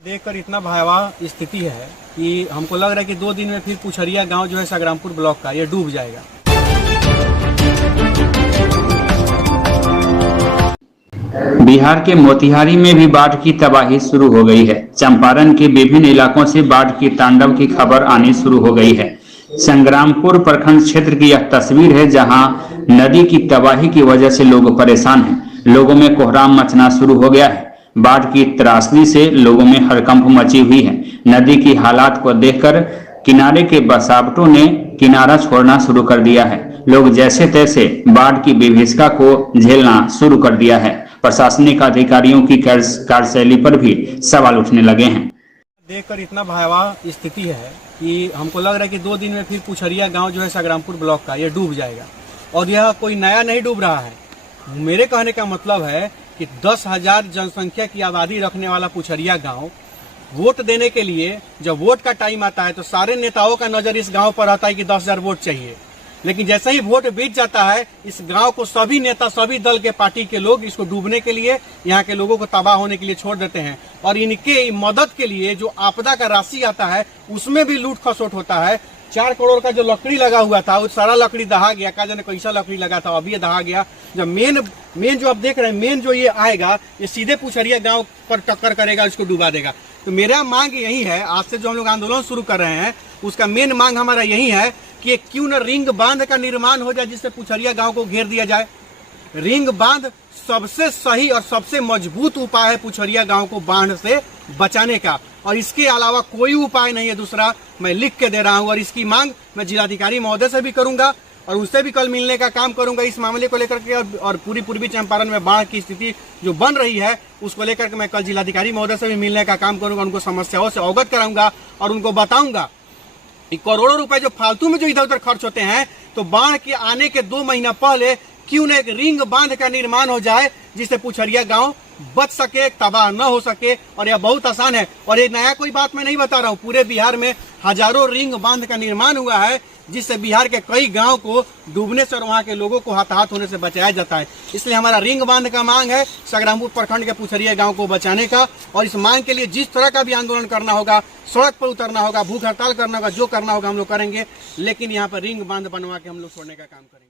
देखकर इतना भयावह स्थिति है कि हमको लग रहा है कि 2 दिन में फिर पुछरिया गांव जो है संग्रामपुर ब्लॉक का ये डूब जाएगा। बिहार के मोतिहारी में भी बाढ़ की तबाही शुरू हो गई है। चंपारण के विभिन्न इलाकों से बाढ़ की तांडव की खबर आनी शुरू हो गई है। संग्रामपुर प्रखंड क्षेत्र की यह तस्वीर है, जहां नदी की तबाही की वजह से लोग परेशान हैं। लोगों में कोहराम मचना शुरू हो गया है। बाढ़ की त्रासदी से लोगों में हड़कंप मची हुई है। नदी की हालात को देखकर किनारे के बसावटों ने किनारा छोड़ना शुरू कर दिया है। लोग जैसे तैसे बाढ़ की विभीषिका को झेलना शुरू कर दिया है। प्रशासनिक अधिकारियों की कार्यशैली पर भी सवाल उठने लगे हैं। देखकर इतना भयावह स्थिति है कि हमको लग रहा है कि 2 दिन में फिर पुछरिया गांव जो है संग्रामपुर ब्लॉक का ये डूब जाएगा। और यह कोई नया नहीं डूब रहा है। मेरे कहने का मतलब है कि 10,000 जनसंख्या की आबादी रखने वाला पुछरिया गांव, वोट देने के लिए जब वोट का टाइम आता है तो सारे नेताओं का नजर इस गांव पर आता है कि 10,000 वोट चाहिए। लेकिन जैसे ही वोट बीत जाता है, इस गांव को सभी नेता, सभी दल के पार्टी के लोग इसको डूबने के लिए, यहाँ के लोगों को तबाह होने के लिए छोड़ देते हैं। और इनके मदद के लिए जो आपदा का राशि आता है उसमें भी लूट खसोट होता है। 4 करोड़ का जो लकड़ी लगा हुआ था, वो सारा लकड़ी दहा गया। का जाने कैसा लकड़ी लगा था, अभी ये दहा गया। जब मेन जो आप देख रहे हैं, मेन जो ये आएगा, ये सीधे पुछरिया गांव पर टक्कर करेगा, इसको डुबा देगा। तो मेरा मांग यही है, आज से जो हम लोग आंदोलन शुरू कर रहे हैं, उसका मेन मांग हमारा यही है कि क्यों न रिंग बांध का निर्माण हो जाए, जिससे पुछरिया गांव को घेर दिया जाए। रिंग बांध सबसे सही और सबसे मजबूत उपाय है पुछरिया गांव को बाढ़ से बचाने का, और इसके अलावा कोई उपाय नहीं है दूसरा। मैं लिख के दे रहा हूं और इसकी मांग मैं जिलाधिकारी महोदय से भी करूंगा और उससे भी कल मिलने का काम करूंगा इस मामले को लेकर के। और पूरी पूर्वी चंपारण में बाढ़ की स्थिति जो बन रही है उसको लेकर के मैं कल जिलाधिकारी महोदय से भी मिलने का काम करूंगा। उनको समस्याओं से अवगत कराऊंगा और उनको बताऊंगा कि करोड़ों रुपए जो फालतू में जो इधर उधर खर्च होते हैं, तो बाढ़ के आने के 2 महीना पहले क्यों न एक रिंग बांध का निर्माण हो जाए, जिससे पुछरिया गांव बच सके, तबाह न हो सके। और यह बहुत आसान है और ये नया कोई बात मैं नहीं बता रहा हूँ। पूरे बिहार में हजारों रिंग बांध का निर्माण हुआ है, जिससे बिहार के कई गांव को डूबने से और वहां के लोगों को हताहत होने से बचाया जाता है। इसलिए हमारा रिंग बांध का मांग है संग्रामपुर प्रखंड के पुछरिया गांव को बचाने का। और इस मांग के लिए जिस तरह का भी आंदोलन करना होगा, सड़क पर उतरना होगा, भूख हड़ताल करना होगा, जो करना होगा हम लोग करेंगे। लेकिन यहाँ पर रिंग बांध बनवा के हम लोग छोड़ने का काम करेंगे।